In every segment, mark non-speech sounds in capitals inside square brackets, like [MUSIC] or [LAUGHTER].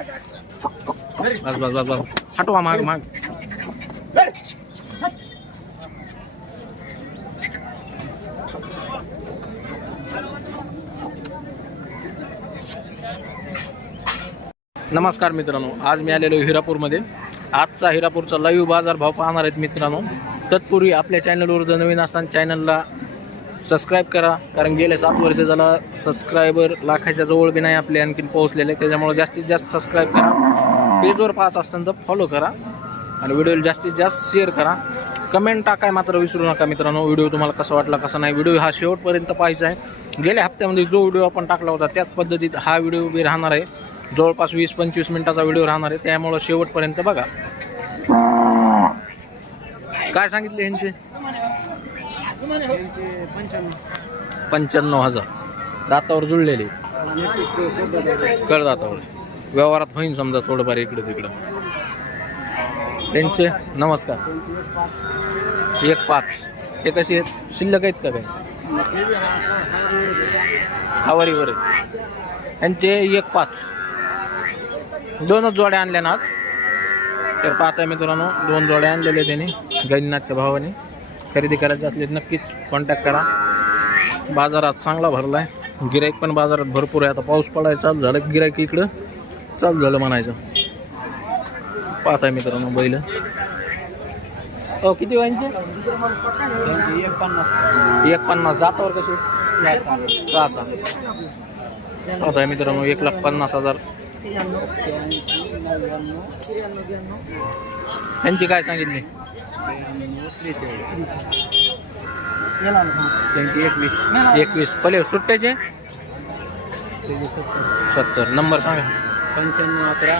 बस बस बस बस. हटवा माग माग. नमस्कार मित्रांनो आज मी आलेलो हिरापूरमध्ये. आजचा हिरापूरचा लाईव्ह बाजार भाव पाहणार आहेत मित्रांनो. तत्पूर्वी आपल्या चॅनलवर जर नवीन असताना चॅनलला सबस्क्राईब करा कारण गेल्या सात वर्ष झाला सबस्क्रायबर लाखाच्या जवळ बी नाही आपले आणखीन पोहोचलेले त्याच्यामुळे जास्तीत जास्त सबस्क्राईब करा. पेजवर पाहत असताना तर फॉलो करा आणि व्हिडिओला जास्तीत जास्त शेअर करा. कमेंट टाकाय मात्र विसरू नका मित्रांनो व्हिडिओ तुम्हाला कसा वाटला कसा नाही व्हिडिओ हा शेवटपर्यंत पाहायचा आहे. गेल्या हप्त्यामध्ये जो व्हिडिओ आपण टाकला होता त्याच पद्धतीत हा व्हिडिओ बी राहणार आहे. जवळपास वीस पंचवीस मिनिटाचा व्हिडिओ राहणार आहे त्यामुळं शेवटपर्यंत बघा. काय सांगितले ह्यांचे? पंच्याण्णव हजार. दातावर जुळलेले. करदातावर व्यवहारात होईन समजा थोडंफार इकडं तिकडं. त्यांचे नमस्कार. एक पाच. हे कसे आहेत? शिल्लक आहेत का काय? हवारीवर आणि ते एक पाच. दोनच जोड्या आणल्या ना आज. तर पाहताय मित्रांनो दोन जोड्या आणलेल्या त्यांनी गैनीनाथच्या भावाने. खरेदी करायची असले नक्कीच कॉन्टॅक्ट करा. बाजारात चांगला भरला आहे गिराईक पण बाजारात भरपूर आहे. आता पाऊस पडायचा चालू झालं गिराईक इकडं. चालू झालं म्हणायचं. पाहत आहे मित्रांनो बैल. हो किती वांचे एक पन्नास एक पन्नास जातावर कसे? सहा आहे मित्रांनो एक लाख पन्नास हजार. यांची काय सांगितली? त्यांची एकवीस एकवीस. पहिले सुट्ट्याचे? सत्तर. नंबर सांगा. पंच्याण्णव अकरा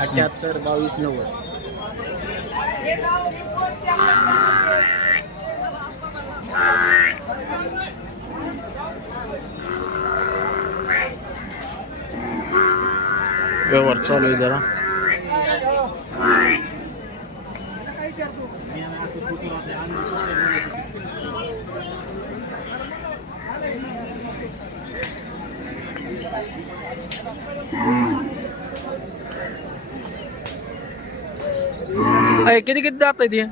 अठ्याहत्तर बावीस नव्वद. व्यवहार चालू आहे जरा. अय, किती किती जात आहे ते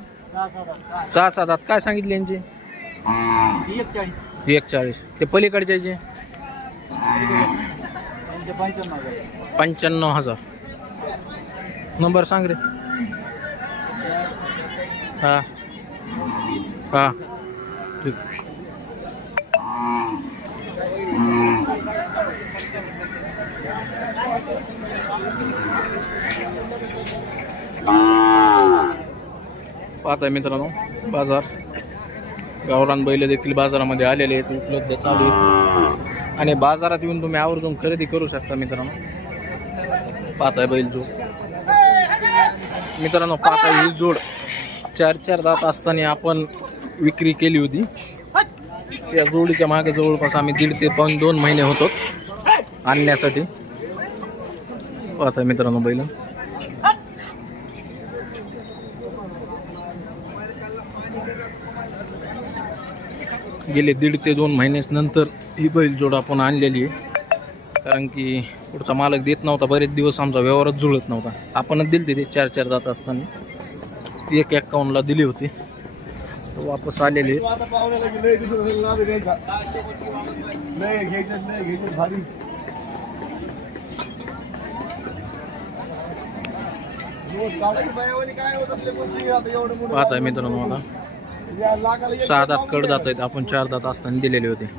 सहा सात आत काय सांगितले यांचे? एकचाळीस. एक चाळीस ते हजार पंच्याण्णव हजार. नंबर सांग रे. हा. हा. ठीक पाहताय मित्रांनो बाजार. गावरान बैल देखील बाजारामध्ये आलेले आहेत उपलब्ध चालू आहेत. आणि बाजारात येऊन तुम्ही आवर्जून खरेदी करू शकता मित्रांनो. पाहताय बैल जोड. मित्रांनो पाहताय ही जोड चार चार दात असताना आपण विक्री केली होती. या जोडीच्या मागे जवळपास आम्ही दीड ते पाऊन दोन महिने होतो आणण्यासाठी. पाहताय मित्रांनो बैल. गेले दीड ते दोन महिन्यास नंतर ही बैल जोड आपण आणलेली आहे. कारण की पुढचा मालक देत नव्हता बरेच दिवस आमचा व्यवहारच जुळत नव्हता. आपणच दिली तिथे चार चार जात असताना. एक अकाउंटला दिली होती. तर वापस आलेली आहे. पाहताय मित्रांनो आता. सहा दात कड जात आहेत. आपण चार दात असताना दिलेले होते.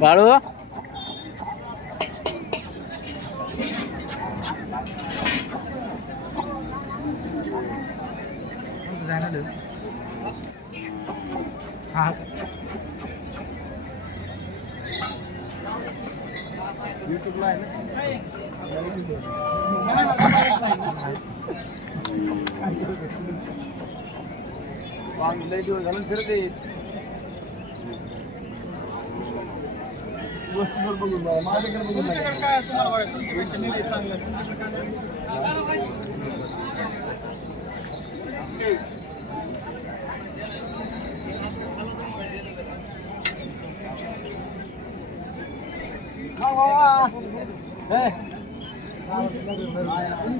बाळू? युट्यूबला आहे ना लय दिवस घालून फिरते गोष्टीवर बघून बघा, माझ्याकडे बघून नका. काय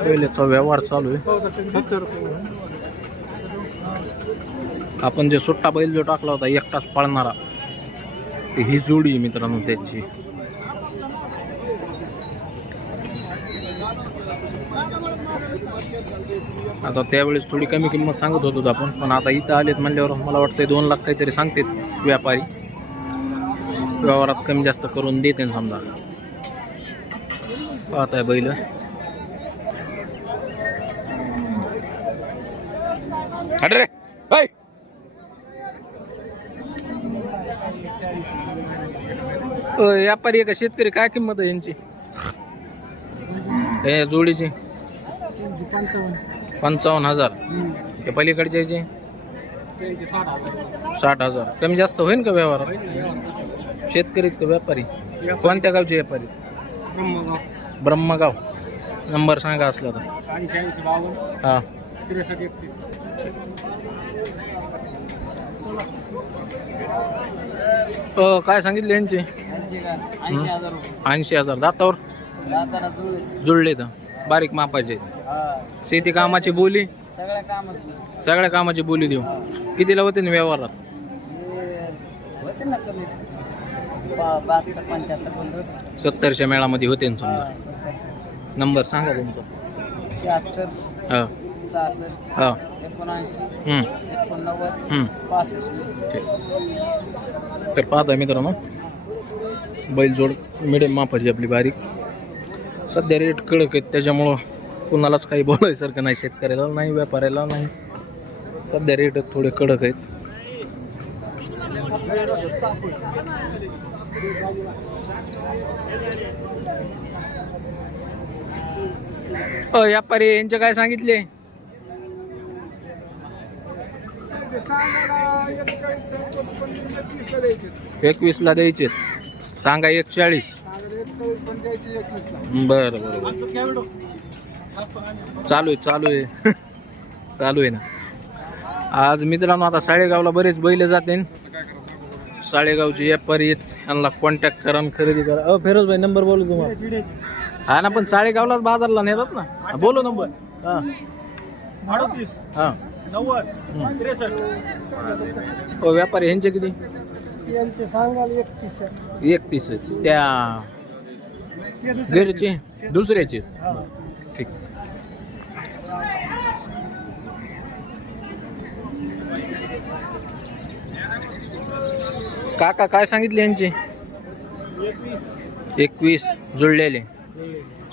पहिलेचा व्यवहार चालू आहे. आपण जे सुट्टा बैल जो टाकला होता एकटाच पळणारा. ही जोडी आहे मित्रांनो त्याची. आता त्यावेळेस थोडी कमी किंमत सांगत होतो आपण पण आता इथं आलेत म्हणल्यावर मला वाटतं दोन लाख काहीतरी सांगतात व्यापारी. व्यवहारात कमी जास्त करून देते समजा. पाहताय बैल. हट रे व्यापारी का? शेतकरी काय किंमत आहे यांची? हे जोडीची. पंचावन्न. हजार. ते पलीकडचे याचे? साठ हजार. कमी जास्त होईल का व्यवहारात? शेतकरीत का व्यापारी? कोणत्या गावचे व्यापारी? ब्रह्मगाव. नंबर सांगा असला तर. हा. अ, काय सांगितले यांचे? ऐंशी हजार दातावर? जुळले. तर. बारीक मापाचे. शेती कामाची बोली? सगळ्या कामात सगळ्या कामाची बोली देऊ. कितीला होते ना व्यवहारात? होते ना कमी. पंच्याहत्तर सत्तरच्या मेळामध्ये होते ना समजा. नंबर सांगा तुमचा. शहात्तर. हा. सहासष्ट हा. एकोणऐंशी हम्म, एकोणनव्वद हम्म. पासष्ट. ठीक तर पाहता मित्रांनो बैलजोड मिडियम मापाची आपली बारीक. सध्या रेट कडक आहेत त्याच्यामुळं कुणालाच काही बोलायसारखं नाही शेतकऱ्याला नाही व्यापाऱ्याला नाही. सध्या रेट थोडे कडक आहेत. अ व्यापारी यांचे काय सांगितले? एकवीसला द्यायचे. सांगा एक चाळीस बरं बरं चालू आहे चालू आहे. [LAUGHS] चालू आहे ना. आज मित्रांनो आता साळेगावला बरेच बैल जाते साळेगावचे व्यापारी आहेत. यांना कॉन्टॅक्ट करा आणि खरेदी करा. अ फेरोज भाई नंबर बोलू तुम्हाला. हा ना पण साळेगावलाच बाजारला नेतात ना. बोलो नंबर हा. हा. नव्वद. त्रेसष्ट. हो व्यापारी ह्यांचे किती? यांचे सांगाल एकतीस एकतीस. त्या घरचे? दुसऱ्याचे? ठीक. काका काय सांगितले यांचे? एकवीस. जुळलेले.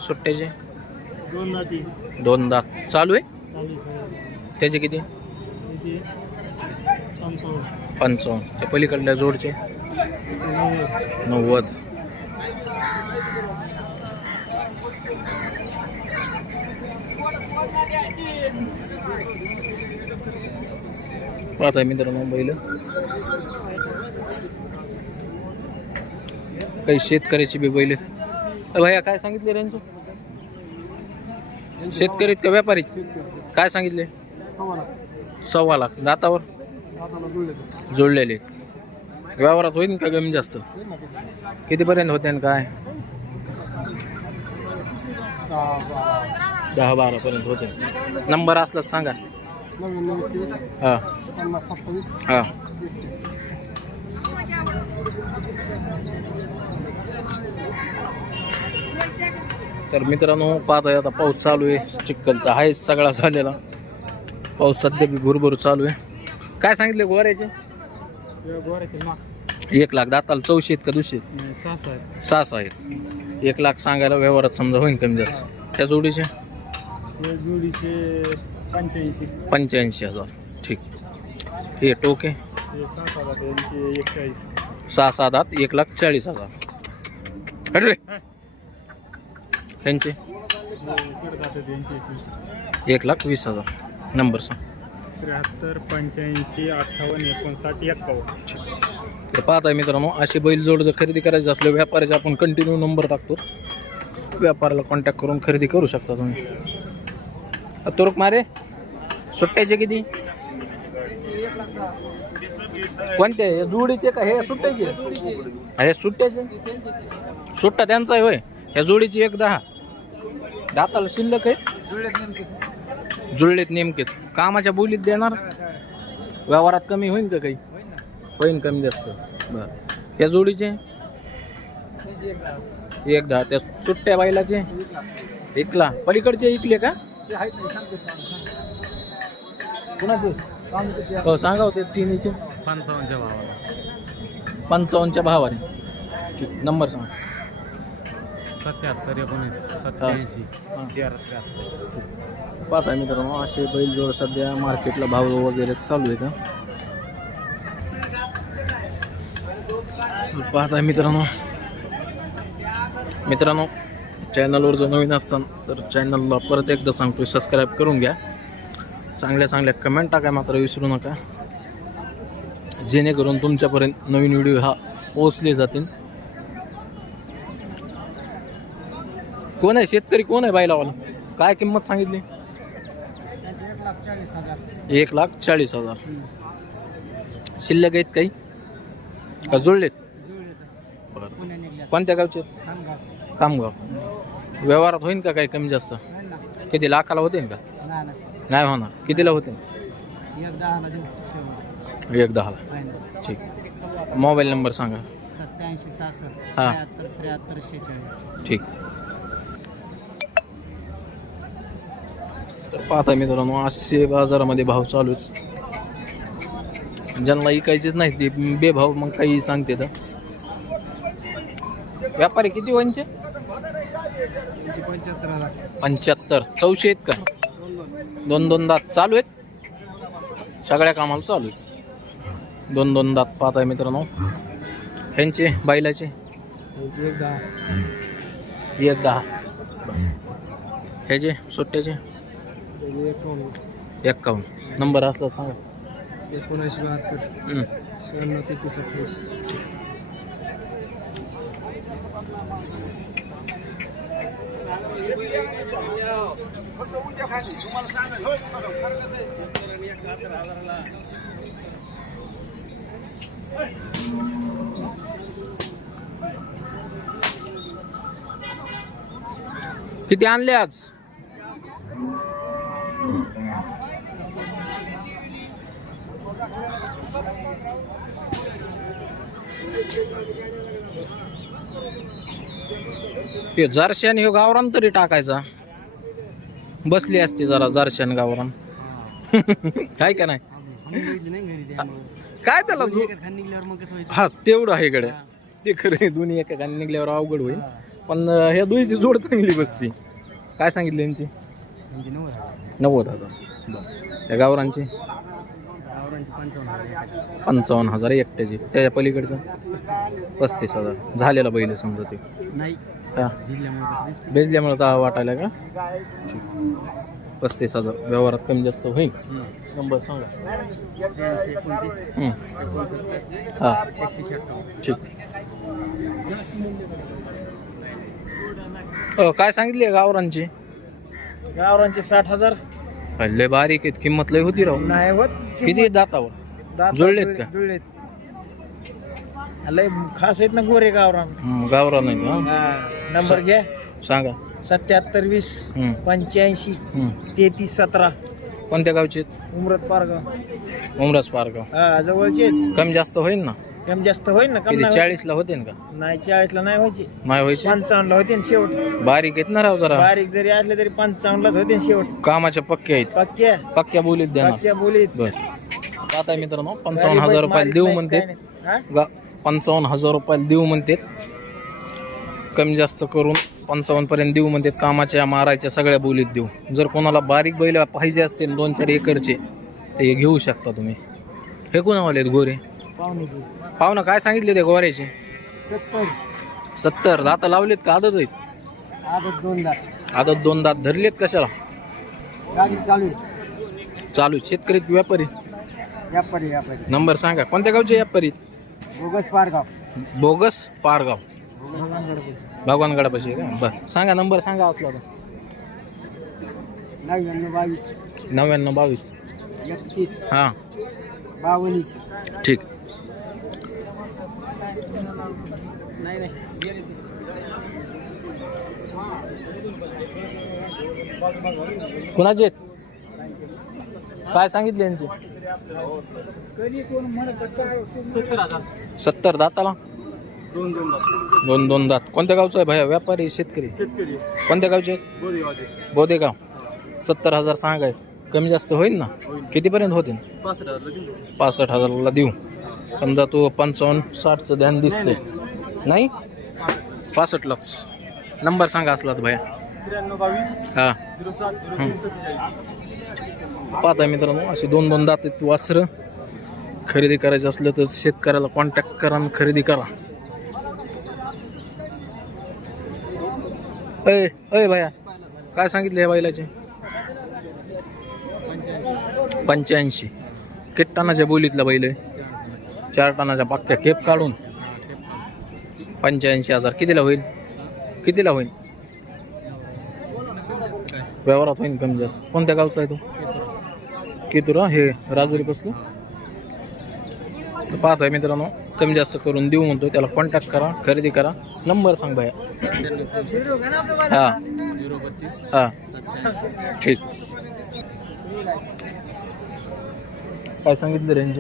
सुट्ट्याचे? दोन दात चालू आहे? त्याचे किती? पंचावन्न. त्या पलीकडल्या जोडचे? नव्वद. पाहताय मित्रांनो बैल. काही शेतकऱ्याची बी बैल. भैया काय सांगितले त्यांचे? शेतकरी का व्यापारी? काय सांगितले? सव्वा लाख. दातावर? जोडलेले. व्यवहारात होईल का कमी जास्त? कितीपर्यंत होते आणि काय? दहा बारा पर्यंत होते. नंबर असला तर सांगा. हा. हां. तर मित्रांनो पाहता आता पाऊस चालू आहे. चिखल तर आहेच सगळा झालेला. पाऊस सध्या बी भरभर चालू आहे. काय सांगितले गोऱ्याचे? एक लाख दाताला चौशे आहेत का दुसरे? सहा सहा आहेत. एक लाख सांगायला व्यवहारात समजा होईल कमी जास्त. त्या जोडीचे? पंच्याऐंशी. पंच्याऐंशी हजार. ठीक. हे टोके? सहा सात आत एक लाख चाळीस हजार. हट रे. त्यांचे एक लाख वीस हजार. नंबर सांग. त्र्याहत्तर पंच्याऐंशी अठ्ठावन्न एकोणसाठ एक्कावन्न. तर पाहताय मित्रांनो अशी बैलजोड जर खरेदी करायची असले व्यापाऱ्याचे आपण कंटिन्यू नंबर टाकतो. व्यापाऱ्याला कॉन्टॅक्ट करून खरेदी करू शकता तुम्ही. अ, तुरुक मारे सुट्ट्याचे किती? कोणते? हे जोडीचे का? हे सुट्ट्याचे? हे सुट्ट्याचे? सुट्टा त्यांचा आहे होय. ह्या जोडीची एक दहा. दाताला शिल्लक आहे? जुळलेत नेमकेच. कामाच्या बोलीत देणार? व्यवहारात कमी होईल का काही? होईन कमी जास्त. बर. या जोडीचे? एक दहा. त्या सुट्ट्या बैलाचे इकला पलीकडचे इकले का? कुणाचे? हो सांगा होते तिन्हीचे. पंचावन्नच्या भावाला पंचावन्नच्या भावाने. ठीक. नंबर सांग. सत्याहत्तर एकोणीस सत्याऐंशी. तेरा त्र्याहत्तर. पाहत आहे मित्रांनो असे बैलजोड सध्या मार्केटला भाव वगैरे चालू आहेत पाहत आहे मित्रांनो. मित्रांनो चॅनलवर जर नवीन असताल तर चॅनलला परत एकदा सांगतो सबस्क्राईब करून घ्या. चांगल्या चांगल्या कमेंट टाकाय मात्र विसरू नका. जेणेकरून तुमच्यापर्यंत नवीन व्हिडिओ हा पोहोचले जातील. कोण आहे? शेतकरी कोण आहे बायलावाला काय किंमत सांगितली? एक लाख चाळीस हजार. शिल्लक आहेत काही? का जुळलेत? बरं. कोणत्या गावचे आहेत? खामगाव व्यवहारात होईन का काही कमी जास्त? किती लाखाला होते का? नाही होणार. कितीला होते एक दहाला. ठीक. मोबाईल नंबर सांगा. सत्याऐंशी सहासष्ट हा. त्र्याहत्तर त्र्याहत्तर शेहेचाळीस. ठीक. तर पाहता मित्रांनो आठशे बाजारामध्ये भाव चालूच. ज्यांना इकायचेच नाही ते बेभाव मग काही सांगते तर. व्यापारी किती वंचे पंच्याहत्तर. चौशे आहेत का? दोन दोन दात चालू आहेत. सगळ्या कामाला चालू आहेत. दोन दोन दात पाहत आहे मित्रांनो. ह्यांचे बैलाचे? एक दहा. ह्याचे सुट्ट्याचे? एक्कावन्न नंबर असला सांगा. एकोणऐंशी बहात्तर. हं. शहाण्णव तेहतीस अठ्ठावीस किती आणले आज? हे जरशान ह्यो गावरान तरी टाकायचा. बसली असते जरा जरशान गावरान. काय का नाही? काय त्याला हा तेवढं आहे इकडे ते खरं दोन्ही एका खाली निघल्यावर अवघड होईल. पण ह्या दोन्हीची जोड चांगली बसती. काय सांगितली यांची? नव्वद हजार. त्या गावरांची पंचावन्न हजार एकट्याची. त्याच्या पलीकडचं? पस्तीस हजार. झालेला बैल समजा ते. नाही. हा. बेजल्यामुळे तर वाटायला का? पस्तीस हजार. व्यवहारात कमी जास्त होईल? नंबर सांगा. हं. ठीक. हो काय सांगितली आहे गावरांची गावरांचे साठ हजार. लय बारीक आहेत. किंमत लय होती राव. नाही होत. किती दातावर? जुळलेत का? जुळलेत. लय खास आहेत ना गोरे गावरान. हं, गावरान आहेत का हा नंबर घ्या. सांगा. सत्याहत्तर वीस हं, पंच्याऐंशी हं. तेहतीस सतरा. कोणत्या गावचे आहेत? उमरत पारगाव. उमरास पारगाव. हा जवळचे आहेत. कमी जास्त होईल ना? कमी जास्त होईल ना? कमी किती नाही चाळीसला होते ना का? होत. नाही चाळीसला नाही व्हायचे नाही व्हायचे पंचावन्नला होते ना शेवट. बारीक आहेत ना राव जरा. बारीक जरी असले तरी पंचावन्नलाच होते ना शेवट. कामाच्या पक्के आहेत. पक्क्या पक्क्या बोलीत द्या ना. पक्क्या बोलीत. बर. आता मित्रांनो पंचावन्न हजार रुपयाला देऊ म्हणते? गा पंचावन्न हजार रुपयाला देऊ म्हणते कमी जास्त करून पंचावन्न पर्यंत देऊ म्हणतात. कामाच्या मारायच्या सगळ्या बोलीत देऊ. जर कोणाला बारीक बैल पाहिजे असतील दोन चार एकरचे तर हे घेऊ शकता तुम्ही. हे कोणावाले आहेत गोरे? पाहुणा काय सांगितले ते गोऱ्याचे? सत्तर. सत्तर. आता लावलेत का आदत आहेत? आदत दोन दात. आता दोन दात धरलेत कशाला? चालू चालू शेतकरी व्यापारी? व्यापारी व्यापारी. नंबर सांगा. कोणत्या गावचे व्यापारी बोगस पारगाव. बोगस पारगाव. भगवान गडापाशी का? बरं. सांगा नंबर सांगा असला तर. नव्याण्णव बावीस. नव्याण्णव बावीस. एकतीस. हां. बावन्न. ठीक. नाही. कुणाचे आहेत? काय सांगितले यांचे? सत्तर दाताला? दोन दोन दात. दोन दोन दात. कोणत्या गावचं आहे भैया? व्यापारी शेतकरी? शेतकरी. कोणत्या गावचे बोदेगाव. सत्तर हजार सांगाय कमी जास्त होईल ना? कितीपर्यंत होतील? पासष्ट हजारला देऊ. समजा तो पंचावन्न साठचं ध्यान दिसते नाही. पासष्टलाच. नंबर सांगा असला तर भैया हां. पाहता मित्रांनो असे दोन दोन दात आहेत वासरं. खरेदी करायचं असलं तर शेतकऱ्याला कॉन्टॅक्ट करा आणि खरेदी करा. अय अय भैया काय सांगितले या बैलाचे? पंच्याऐंशी. किती टनाच्या बोलीतला बैल आहे? चार टनाच्या पाक्या खेप काढून. पंच्याऐंशी हजार. कितीला होईल? कितीला होईल? व्यवहारात होईल कमी जास्त. कोणत्या गावचा आहे तो? कितुरा हे राजुरी पासून पाहताय मित्रांनो कमी जास्त करून देऊ म्हणतो त्याला कॉन्टॅक्ट करा खरेदी करा. नंबर सांग भैया. हा. हा. ठीक. काय सांगितलं रेंज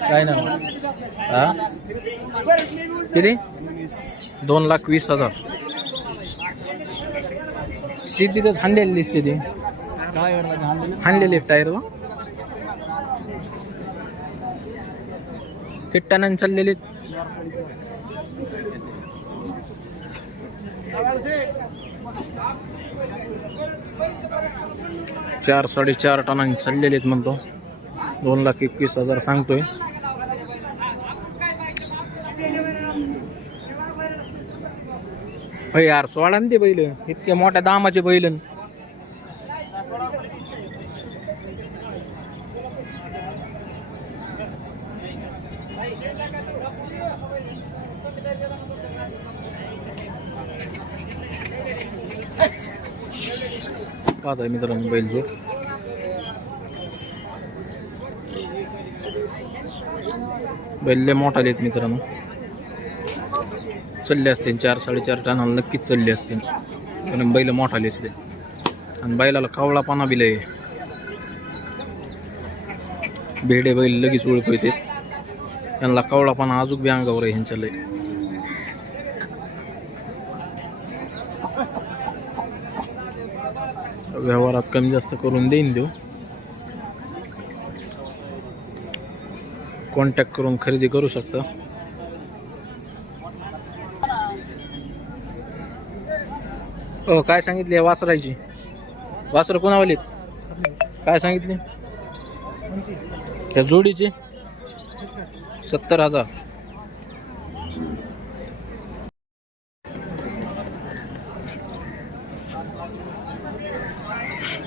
काय ना हा? किती? दोन लाख वीस हजार. शीट तिथंच हाणलेली दिसते ती. हाणलेली. टायर किट्टानं चाललेले चार साडेचार टनांनी चाललेले आहेत म्हणतो. दोन लाख एकवीस हजार सांगतोय. यार सोळा ना ते बैल. इतक्या मोठ्या दामाचे बैल पाहताय मित्रांनो बैल जो बैल लय मोठाले आहेत मित्रांनो. चलले असतील चार साडेचार टनाला नक्कीच चालले असतील. कारण बैल मोठाले आहेत ते. आणि बैलाला कावळा पाना बी लय आहे. भेडे बैल लगेच ओळख येते. त्यांना कावळा पाना अजून बी अंगावर आहे ह्यांच्या लय व्यवहारात कमी जास्त करून देईन देऊ. कॉन्टॅक्ट करून खरेदी करू शकता. हो काय सांगितले वासरायची वासर कोणावलीत? काय सांगितले? त्या जोडीचे? सत्तर हजार.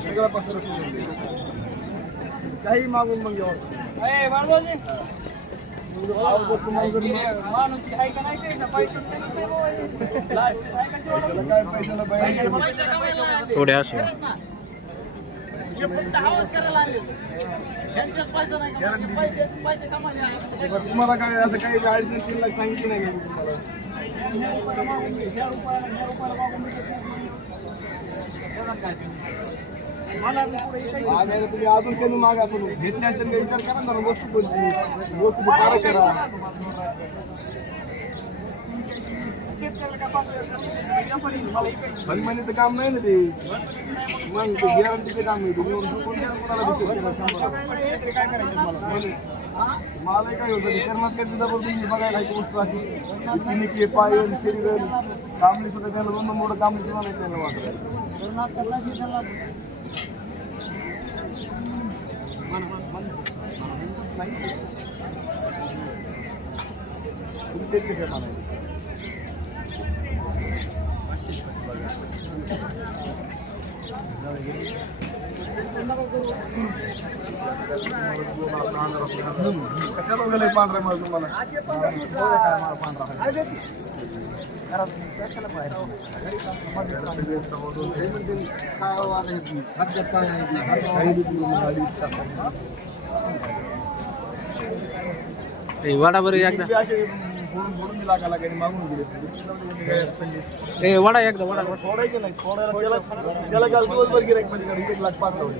सगळा पसरत काही मागून मग यावं त्याला काय पैशाला बाहेर थोडे असे. तुम्हाला काय असं काही अडचण तीन लाख सांगितली नाही तुम्हाला? तुम्ही अजून कमी मागा करून. घेतल्या तर विचार करा ना वस्तू कोणती? वस्तू करा. करा महिन्याचं काम नाही ना ते. मग ते गॅरंटीचं काम आहे. ते निवडून कोण गॅरंटी कोणाला दिसेल त्याला शंभर मला काय होतं ते करणार काय तिथं बघायला एक वस्तू अशी पायल शरीर कामली सुद्धा त्याला दोन मोठं कामली सुद्धा नाही त्याला वाटत. तुम्ही कशाला गेलंय पांढऱ्या मग तुम्हाला वाडा बरं एकदा. फोडून मागून गेले ए वाडा एकदा वाडा वाडा. फोडायचे नाही फोडायला त्याला त्याला काल दिवसभर गिरायक म्हणजे एक लाख पाच लावले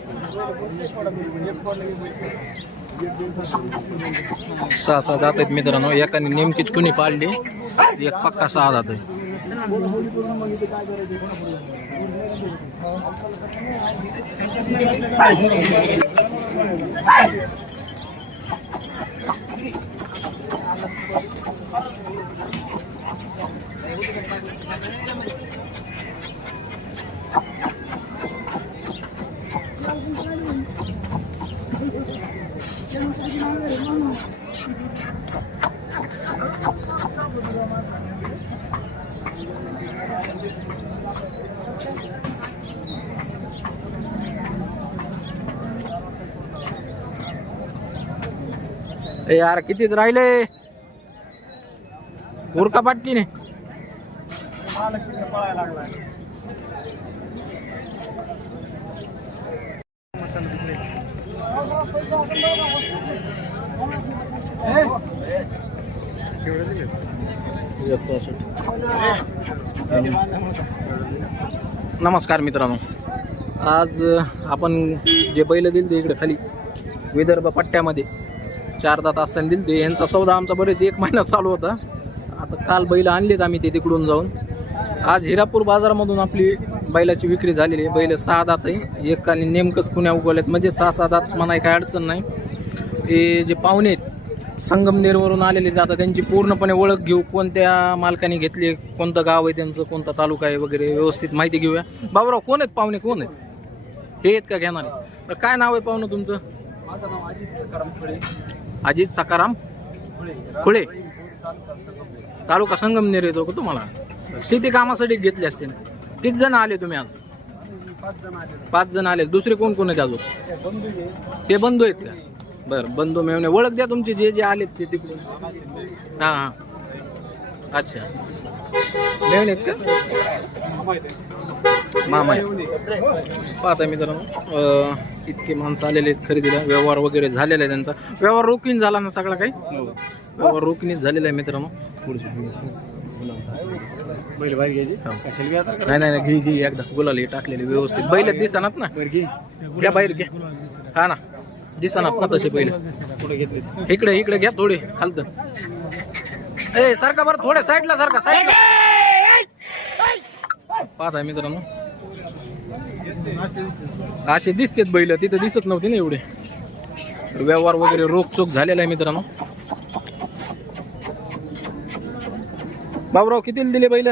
सहा सहा दात आहेत मित्रांनो. एकाने नेमकीच कुणी पाळली एक पक्का सहा दात आहे. यार कितीच राहिले? उरका पाटकीने. नमस्कार मित्रांनो. आज आपण जे बैल दिले ते इकडे खाली विदर्भ पट्ट्यामध्ये चार दात असताना दिले ते यांचा सौदा आमचा बरेच एक महिना चालू होता. आता काल बैल आणलेत आम्ही ते तिकडून जाऊन. आज हिरापूर बाजारामधून आपली बैलाची विक्री झालेली आहे. बैल सहा दात आहे. एक आणि नेमकंच कुण्या उगवल्यात. म्हणजे सहा सहा दात म्हणाय काय अडचण नाही. हे जे पाहुणे आहेत संगमनेरवरून आलेले जातात त्यांची पूर्णपणे ओळख घेऊ कोणत्या मालकाने घेतली कोणतं गाव आहे त्यांचं कोणता तालुका आहे वगैरे व्यवस्थित माहिती घेऊया. बाबूराव कोण आहेत पाहुणे? कोण आहेत? हे आहेत का घेणारे? तर काय नाव आहे पाहुणं तुमचं? माझं नाव अजित अजित सकाराम खुळे. तालुका संगमनेर येतो का तुम्हाला? शेती कामासाठी घेतले असते किती जण आले तुम्ही आज? पाच जण आले. दुसरे कोण कोण आहेत अजून? ते बंधू आहेत का? बरं बंधू मिळवणे ओळख द्या तुमचे जे जे आलेत ते तिकडून हां हां. अच्छा. मिळवणे आहेत का? मामा पाहता मित्रांनो. इतके माणसं आलेले आहेत खरेदीला. व्यवहार वगैरे झालेला आहे त्यांचा. व्यवहार रोखीन झाला ना सगळा काही? व्यवहार रोखीनीच झालेला आहे मित्रांनो. बैल बाहेर घ्यायची? नाही नाही नाही, घे घे. एकदा गुलाल हे टाकलेले व्यवस्थित. बैल दिसणार ना. घ्या बाहेर घ्या. हा ना. दिसणार ना तसे बैल. इकडे इकडे घ्या थोडे. खालत. ए सारखा बरं थोड्या साईडला सारखा साईडला. पाहता मित्रांनो. असे दिसतेत बैल तिथं दिसत नव्हते ना एवढे. व्यवहार वगैरे रोखचोक झालेला आहे मित्रांनो. बाबराव कितीला दिले बैल?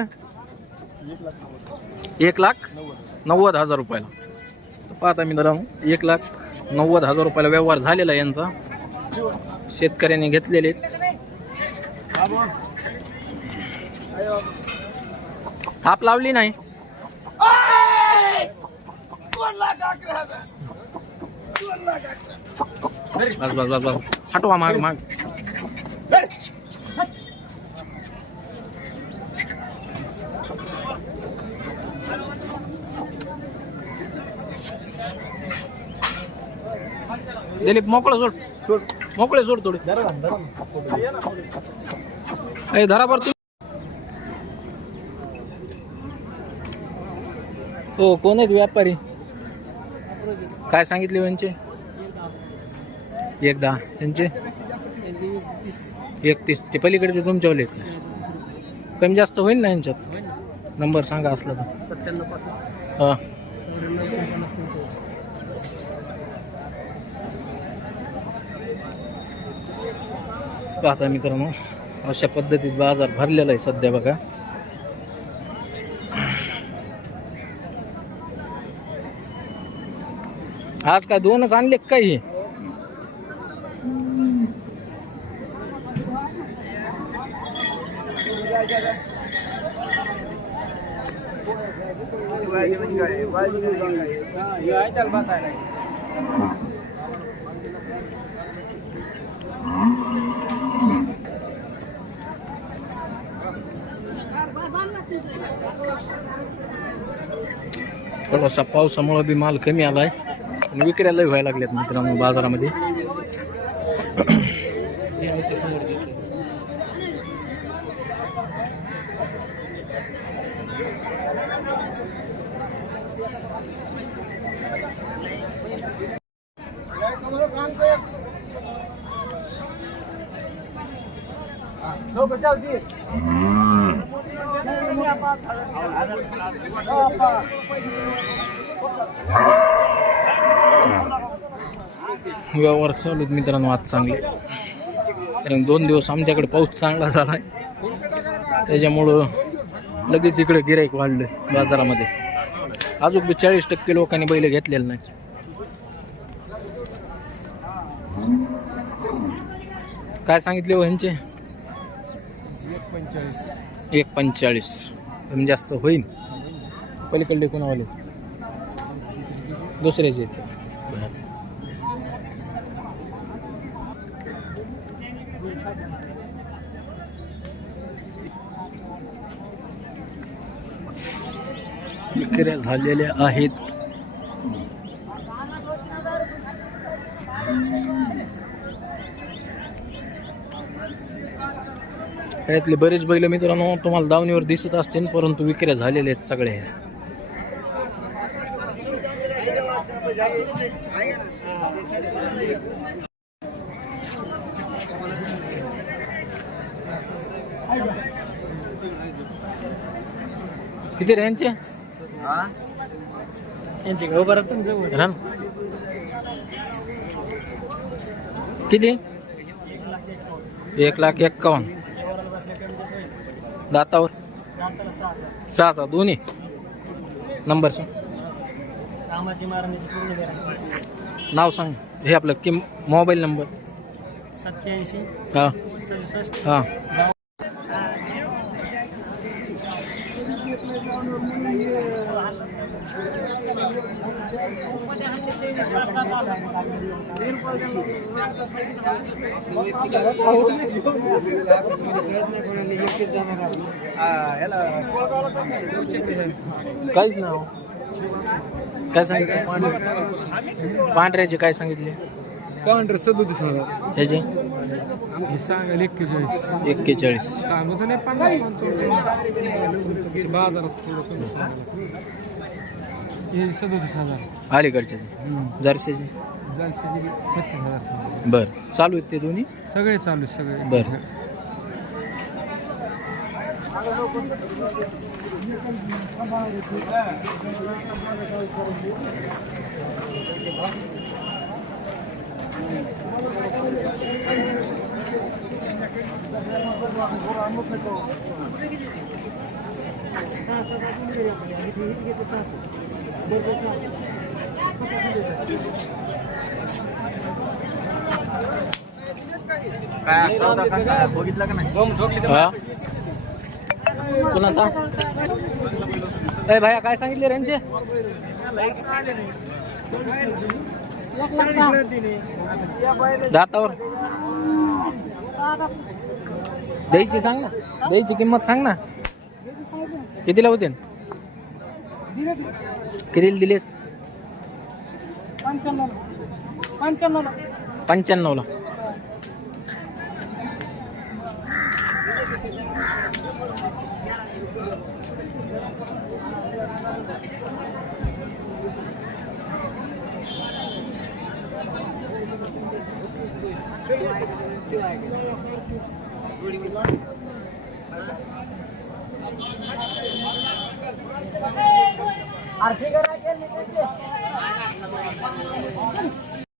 एक लाख नव्वद हजार रुपयाला. पाहता मित्रांनो एक लाख नव्वद हजार रुपयाला व्यवहार झालेला आहे यांचा. शेतकऱ्यांनी घेतलेले थाप लावली नाही. बस बस बस बस. हटवा माग माग. दिलीप मोकळं सोड. सोड मोकळे सोड थोडे. ए धरा बरं हो कोण आहेत व्यापारी? काय सांगितले हो यांचे? एक दहा. त्यांचे एकतीस. ते पलीकडचे तुमच्यावाले आहेत कमी जास्त होईल ना यांच्यात? नंबर सांगा असला तर. सत्त्याण्णव हां. पाहता मित्रांनो अशा पद्धतीत बाजार भरलेला आहे सध्या बघा. आज काय दोनच आणले काही? थोडासा पावसामुळं बी माल कमी आलाय. आणि विक्र्या व्हायला लागल्यात मित्रांनो बाजारामध्ये. व्यवहार चालू आहेत मित्रांनो आज चांगले. कारण दोन दिवस आमच्याकडे पाऊस चांगला झाला आहे त्याच्यामुळं लगेच इकडे गिराईक वाढलं बाजारामध्ये. अजून बी चाळीस टक्के लोकांनी बैल घेतलेलं नाही काय सांगितले हो ह्यांचे? एक पंचेचाळीस कमी जास्त होईल पलीकडले कोणावाले? दुसऱ्याचे आहेत. बरं. विक्र्या झालेल्या आहेत. यातले बरेच बैल मित्रांनो तुम्हाला दावणीवर दिसत असतील परंतु विक्र्या झालेले आहेत सगळे. किती रे यांचे? यांची गाव बरं तुमचं राम किती? एक लाख एक्कावन्न. दातावर? सहा सहा दोन्ही? नंबर नाव सांग. हे आपलं किम मोबाईल नंबर. सत्याऐंशी. हां. हां. काहीच नाव? काय सांगितलं? पांढऱ्याचे काय सांगितले? पांढरे सदोतीस हजार. ह्याचे? हे सांगायला एक्केचाळीस. एक्केचाळीस. सांगू तर नाही पन्नास बाजारात थोडं. हे सदोतीस हजार. अलीकडचे जर्सीचे. छत्तीस हजार बर. चालू आहेत ते दोन्ही? सगळे चालू सगळे. बर. हा? कुणाचा? ए भाया काय सांगितले रेंजचे दातावर. द्यायची सांग ना. द्यायची किंमत सांग ना. कितीला होते कितीला दिलेस? पंच्याण्णवला आरती कर